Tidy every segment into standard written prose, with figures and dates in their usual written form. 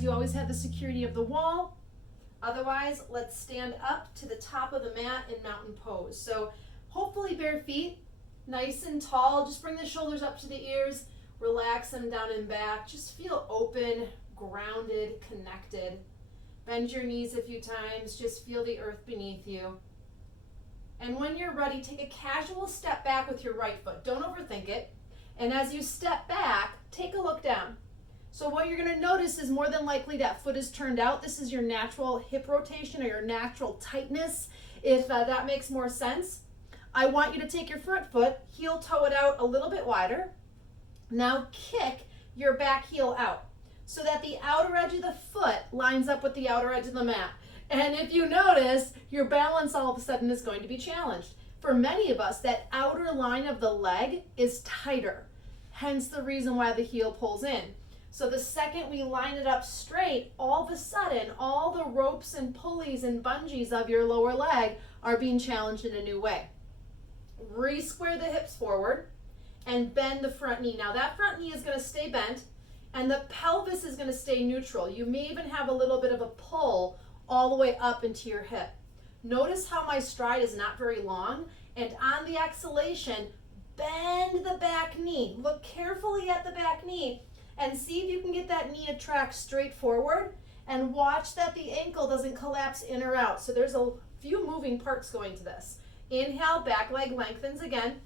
Otherwise, you always have the security of the wall. Otherwise, let's stand up to the top of the mat in mountain pose. So hopefully bare feet, nice and tall. Just bring the shoulders up to the ears. Relax them down and back. Just feel open, grounded, connected. Bend your knees a few times. Just feel the earth beneath you. And when you're ready, take a casual step back with your right foot. Don't overthink it. And as you step back, take a look down. So what you're going to notice is more than likely that foot is turned out. This is your natural hip rotation or your natural tightness, if that makes more sense. I want you to take your front foot, heel toe it out a little bit wider. Now kick your back heel out so that the outer edge of the foot lines up with the outer edge of the mat. And if you notice, your balance all of a sudden is going to be challenged. For many of us, that outer line of the leg is tighter, hence the reason why the heel pulls in. So the second we line it up straight, all of a sudden, all the ropes and pulleys and bungees of your lower leg are being challenged in a new way. Re-square the hips forward and bend the front knee. Now that front knee is going to stay bent and the pelvis is going to stay neutral. You may even have a little bit of a pull all the way up into your hip. Notice how my stride is not very long, and on the exhalation, bend the back knee. Look carefully at the back knee and see if you can get that knee to track straight forward, and watch that the ankle doesn't collapse in or out. So there's a few moving parts going to this. Inhale, back leg lengthens again.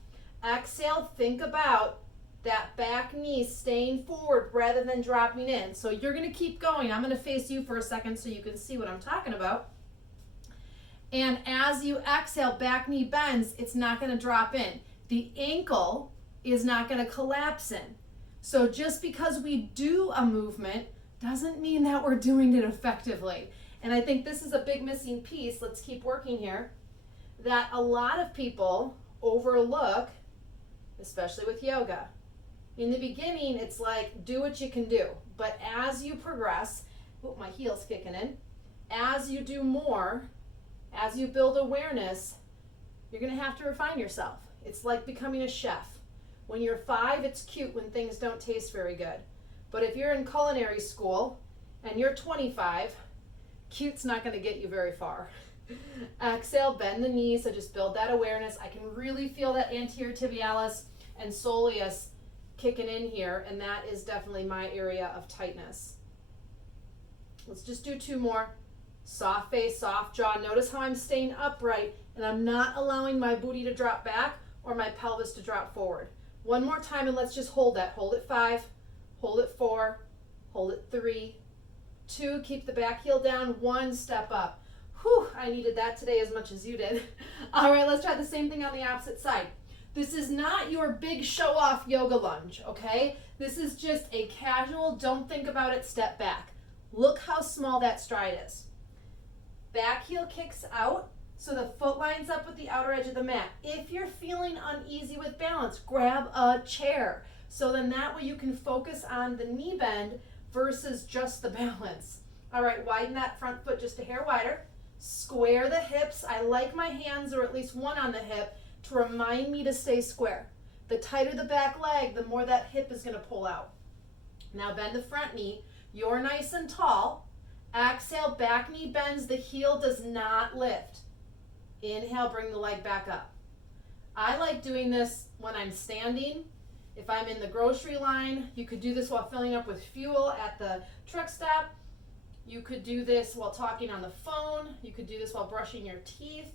Exhale, think about that back knee staying forward rather than dropping in. So you're going to keep going. I'm going to face you for a second so you can see what I'm talking about. And as you exhale, back knee bends, it's not going to drop in. The ankle is not going to collapse in. So just because we do a movement doesn't mean that we're doing it effectively. And I think this is a big missing piece. Let's keep working here. That a lot of people overlook, especially with yoga. In the beginning, it's like, do what you can do. But as you progress, oh, my heel's kicking in. As you do more, as you build awareness, you're going to have to refine yourself. It's like becoming a chef. When you're 5, it's cute when things don't taste very good. But if you're in culinary school and you're 25, cute's not going to get you very far. Exhale, bend the knees, so just build that awareness. I can really feel that anterior tibialis and soleus kicking in here, and that is definitely my area of tightness. Let's just do 2 more. Soft face, soft jaw. Notice how I'm staying upright and I'm not allowing my booty to drop back or my pelvis to drop forward. 1 more time, and let's just hold that. Hold it 5, hold it 4, hold it 3, 2, keep the back heel down, 1, step up. Whew, I needed that today as much as you did. All right, let's try the same thing on the opposite side. This is not your big show-off yoga lunge, okay? This is just a casual, don't think about it, step back. Look how small that stride is. Back heel kicks out, so the foot lines up with the outer edge of the mat. If you're feeling uneasy with balance, grab a chair. So then that way you can focus on the knee bend versus just the balance. All right, widen that front foot just a hair wider. Square the hips. I like my hands, or at least one on the hip, to remind me to stay square. The tighter the back leg, the more that hip is going to pull out. Now bend the front knee. You're nice and tall. Exhale, back knee bends, the heel does not lift. Inhale, bring the leg back up. I like doing this when I'm standing. If I'm in the grocery line, you could do this while filling up with fuel at the truck stop. You could do this while talking on the phone. You could do this while brushing your teeth.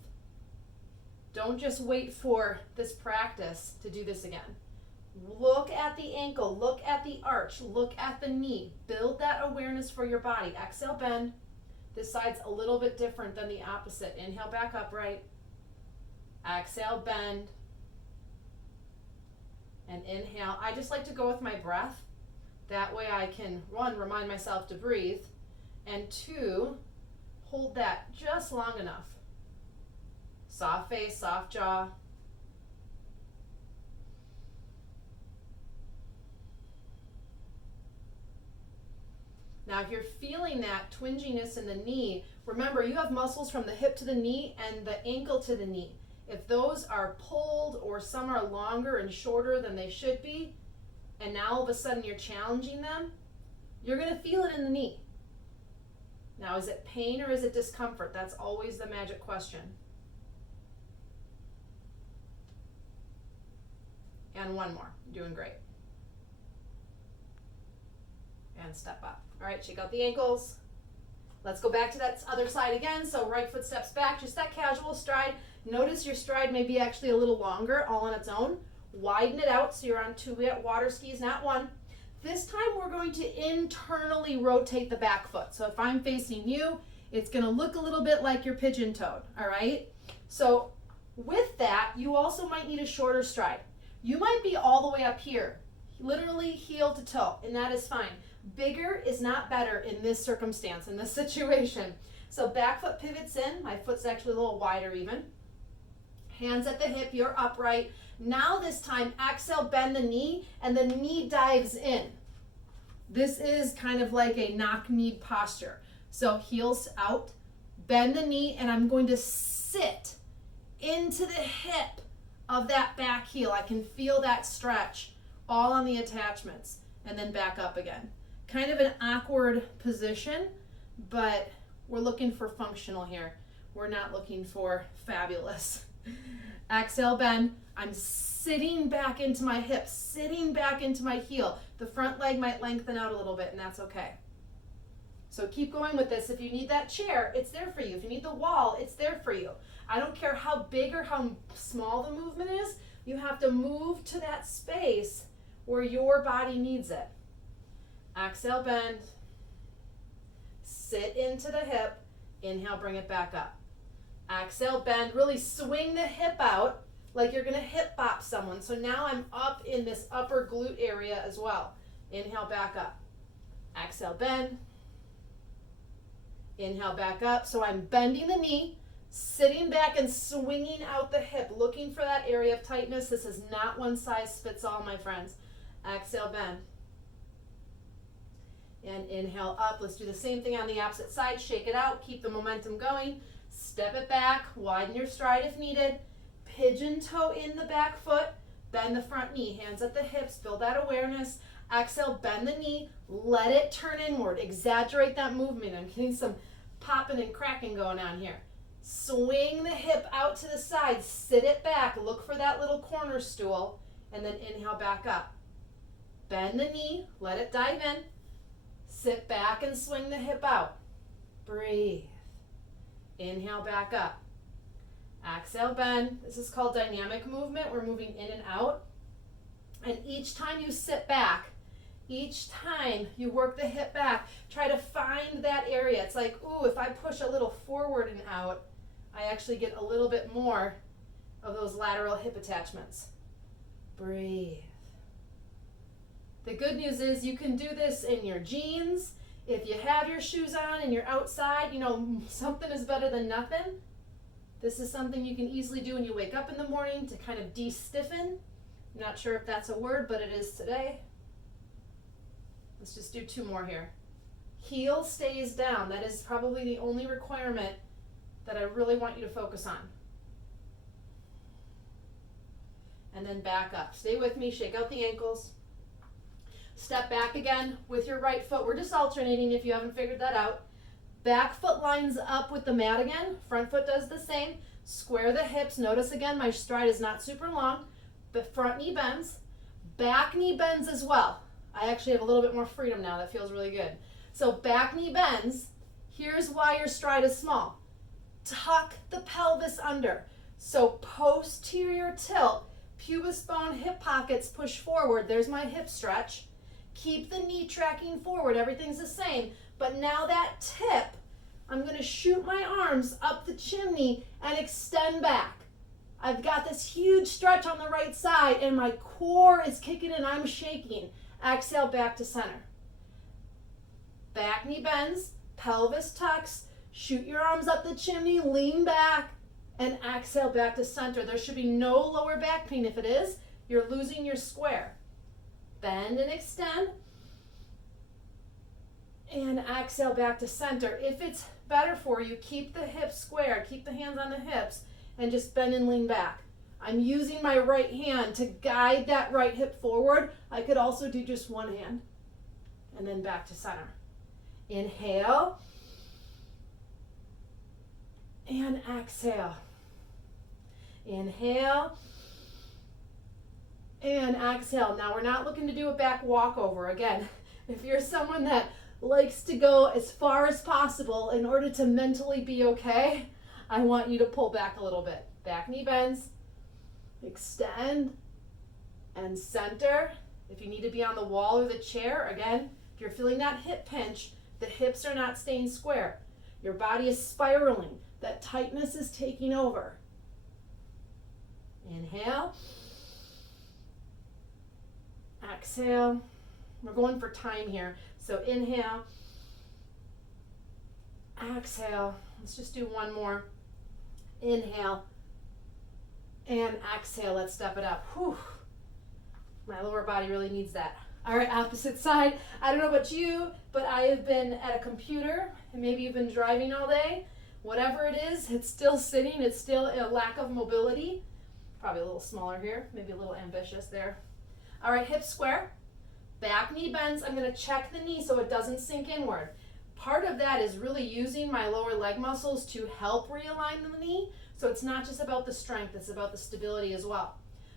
Don't just wait for this practice to do this again. Look at the ankle, look at the arch, look at the knee. Build that awareness for your body. Exhale, bend. This side's a little bit different than the opposite. Inhale, back upright. Exhale, bend. And inhale. I just like to go with my breath. That way I can, 1, remind myself to breathe, and 2, hold that just long enough. Soft face, soft jaw. Now, if you're feeling that twinginess in the knee, remember you have muscles from the hip to the knee and the ankle to the knee. If those are pulled or some are longer and shorter than they should be, and now all of a sudden you're challenging them, you're going to feel it in the knee. Now, is it pain or is it discomfort? That's always the magic question. And one more. You're doing great. And step up. All right, shake out the ankles. Let's go back to that other side again. So right foot steps back, just that casual stride. Notice your stride may be actually a little longer all on its own. Widen it out so you're on 2 water skis, not 1. This time we're going to internally rotate the back foot. So if I'm facing you, it's going to look a little bit like you're pigeon-toed, all right? So with that, you also might need a shorter stride. You might be all the way up here, literally heel to toe, and that is fine. Bigger is not better in this circumstance, in this situation. So back foot pivots in. My foot's actually a little wider even. Hands at the hip, you're upright. Now this time, exhale, bend the knee, and the knee dives in. This is kind of like a knock-knee posture. So heels out, bend the knee, and I'm going to sit into the hip of that back heel. I can feel that stretch all on the attachments, and then back up again. Kind of an awkward position, but we're looking for functional here. We're not looking for fabulous. Exhale, bend. I'm sitting back into my hips, sitting back into my heel. The front leg might lengthen out a little bit, and that's okay. So keep going with this. If you need that chair, it's there for you. If you need the wall, it's there for you. I don't care how big or how small the movement is, you have to move to that space where your body needs it. Exhale, bend. Sit into the hip. Inhale, bring it back up. Exhale, bend. Really swing the hip out like you're going to hip bop someone. So now I'm up in this upper glute area as well. Inhale, back up. Exhale, bend. Inhale, back up. So I'm bending the knee, sitting back and swinging out the hip, looking for that area of tightness. This is not one size fits all, my friends. Exhale, bend. And inhale up. Let's do the same thing on the opposite side. Shake it out. Keep the momentum going. Step it back. Widen your stride if needed. Pigeon toe in the back foot. Bend the front knee. Hands at the hips. Build that awareness. Exhale, bend the knee. Let it turn inward. Exaggerate that movement. I'm getting some popping and cracking going on here. Swing the hip out to the side. Sit it back. Look for that little corner stool. And then inhale back up. Bend the knee. Let it dive in. Sit back and swing the hip out. Breathe. Inhale, back up. Exhale, bend. This is called dynamic movement. We're moving in and out. And each time you sit back, each time you work the hip back, try to find that area. It's like, ooh, if I push a little forward and out, I actually get a little bit more of those lateral hip attachments. Breathe. The good news is you can do this in your jeans. If you have your shoes on and you're outside, you know, something is better than nothing. This is something you can easily do when you wake up in the morning to kind of de-stiffen. I'm not sure if that's a word, but it is today. Let's just do 2 more here. Heel stays down. That is probably the only requirement that I really want you to focus on. And then back up. Stay with me. Shake out the ankles. Step back again with your right foot. We're just alternating if you haven't figured that out. Back foot lines up with the mat again. Front foot does the same. Square the hips. Notice again, my stride is not super long. The front knee bends. Back knee bends as well. I actually have a little bit more freedom now. That feels really good. So back knee bends. Here's why your stride is small. Tuck the pelvis under. So posterior tilt. Pubis bone, hip pockets push forward. There's my hip stretch. Keep the knee tracking forward. Everything's the same. But now that tip, I'm going to shoot my arms up the chimney and extend back. I've got this huge stretch on the right side and my core is kicking and I'm shaking. Exhale, back to center. Back knee bends, pelvis tucks, shoot your arms up the chimney, lean back, and exhale back to center. There should be no lower back pain. If it is, you're losing your square. Bend and extend. And exhale back to center. If it's better for you, keep the hips square, keep the hands on the hips, and just bend and lean back. I'm using my right hand to guide that right hip forward. I could also do just one hand. And then back to center. Inhale. and exhale. Inhale and exhale. Now we're not looking to do a back walkover. Again, if you're someone that likes to go as far as possible in order to mentally be okay, I want you to pull back a little bit. Back knee bends, extend, and center. If you need to be on the wall or the chair, again, if you're feeling that hip pinch, the hips are not staying square. Your body is spiraling. That tightness is taking over. Inhale. Exhale. We're going for time here. So inhale. Exhale. Let's just do one more. Inhale. And exhale. Let's step it up. Whew. My lower body really needs that. All right, opposite side. I don't know about you, but I have been at a computer, and maybe you've been driving all day. Whatever it is, it's still sitting. It's still a lack of mobility. Probably a little smaller here, maybe a little ambitious there. All right, hips square. Back knee bends. I'm going to check the knee so it doesn't sink inward. Part of that is really using my lower leg muscles to help realign the knee. So it's not just about the strength, it's about the stability as well.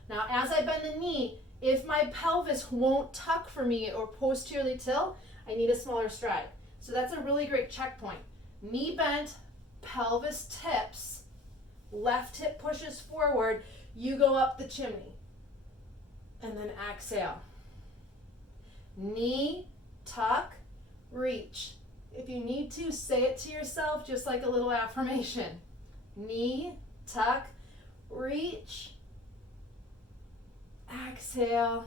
Now, as I bend the knee, if my pelvis won't tuck for me or posteriorly tilt, I need a smaller stride. So that's a really great checkpoint. Knee bent, pelvis tips, left hip pushes forward, you go up the chimney. And then exhale. Knee, tuck, reach. If you need to, say it to yourself just like a little affirmation. Knee, tuck, reach. Exhale.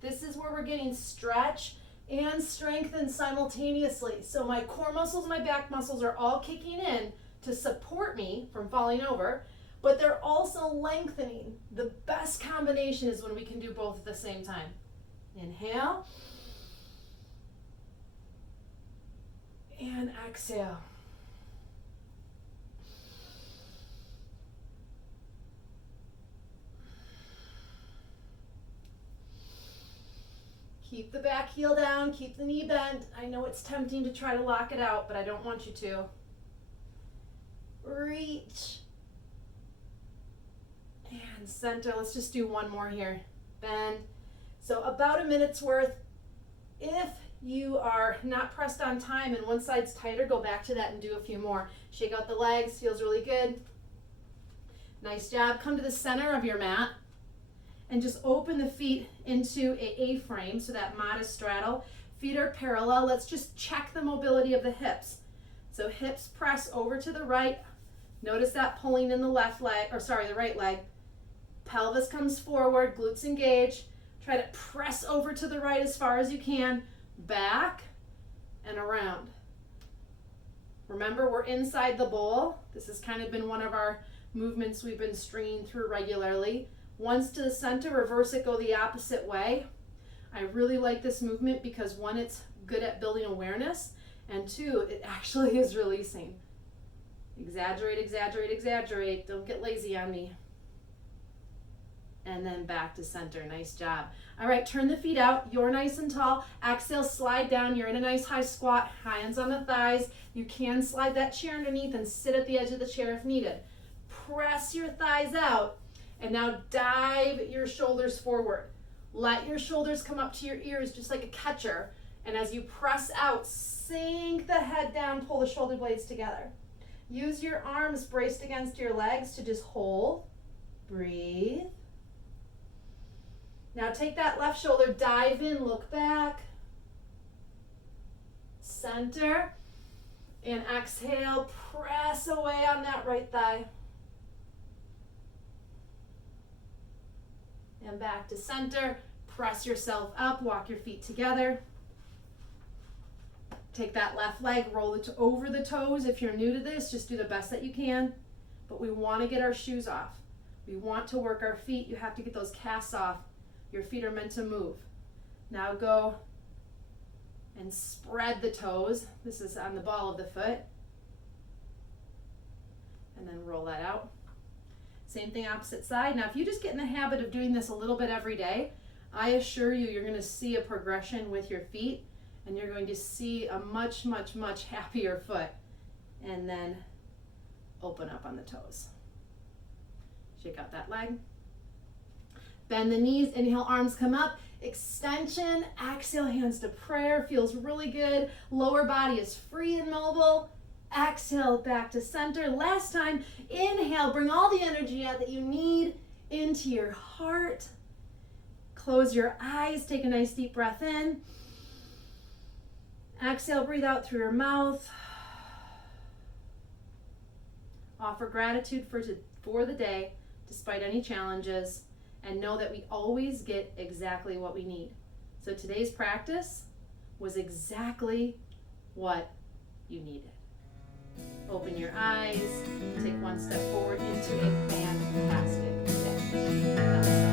This is where we're getting stretch and strengthen simultaneously. So my core muscles, my back muscles are all kicking in to support me from falling over, but they're also lengthening. The best combination is when we can do both at the same time. Inhale. And exhale. Keep the back heel down, keep the knee bent. I know it's tempting to try to lock it out, but I don't want you to. Reach. And center. Let's just do one more here. Bend. So about a minute's worth. If you are not pressed on time and one side's tighter, go back to that and do a few more. Shake out the legs, feels really good. Nice job. Come to the center of your mat and just open the feet into a A-frame, so that modest straddle. Feet are parallel. Let's just check the mobility of the hips. So hips press over to the right. Notice that pulling in the the right leg. Pelvis comes forward, glutes engage. Try to press over to the right as far as you can. Back and around. Remember, we're inside the bowl. This has kind of been one of our movements we've been stringing through regularly. Once to the center, reverse it, go the opposite way. I really like this movement because one, it's good at building awareness, and two, it actually is releasing. Exaggerate, exaggerate, exaggerate. Don't get lazy on me. And then back to center. Nice job. All right, turn the feet out. You're nice and tall. Exhale, slide down. You're in a nice high squat. Hands on the thighs. You can slide that chair underneath and sit at the edge of the chair if needed. Press your thighs out. And now dive your shoulders forward. Let your shoulders come up to your ears just like a catcher. And as you press out, sink the head down, pull the shoulder blades together. Use your arms braced against your legs to just hold. Breathe. Now take that left shoulder, dive in, look back. Center. And exhale, press away on that right thigh. And back to center. Press yourself up, walk your feet together. Take that left leg, roll it over the toes. If you're new to this, just do the best that you can. But we want to get our shoes off. We want to work our feet. You have to get those casts off. Your feet are meant to move. Now go and spread the toes. This is on the ball of the foot. And then roll that out. Same thing opposite side. Now if you just get in the habit of doing this a little bit every day, I assure you, you're going to see a progression with your feet, and you're going to see a much, much, much happier foot. And then open up on the toes. Shake out that leg. Bend the knees, inhale, arms come up. Extension, exhale, hands to prayer. Feels really good. Lower body is free and mobile. Exhale, back to center. Last time, inhale, bring all the energy out that you need into your heart. Close your eyes, take a nice deep breath in. Exhale, breathe out through your mouth. Offer gratitude for the day, despite any challenges, and know that we always get exactly what we need. So today's practice was exactly what you needed. Open your eyes, take one step forward into a fantastic day. Namaste.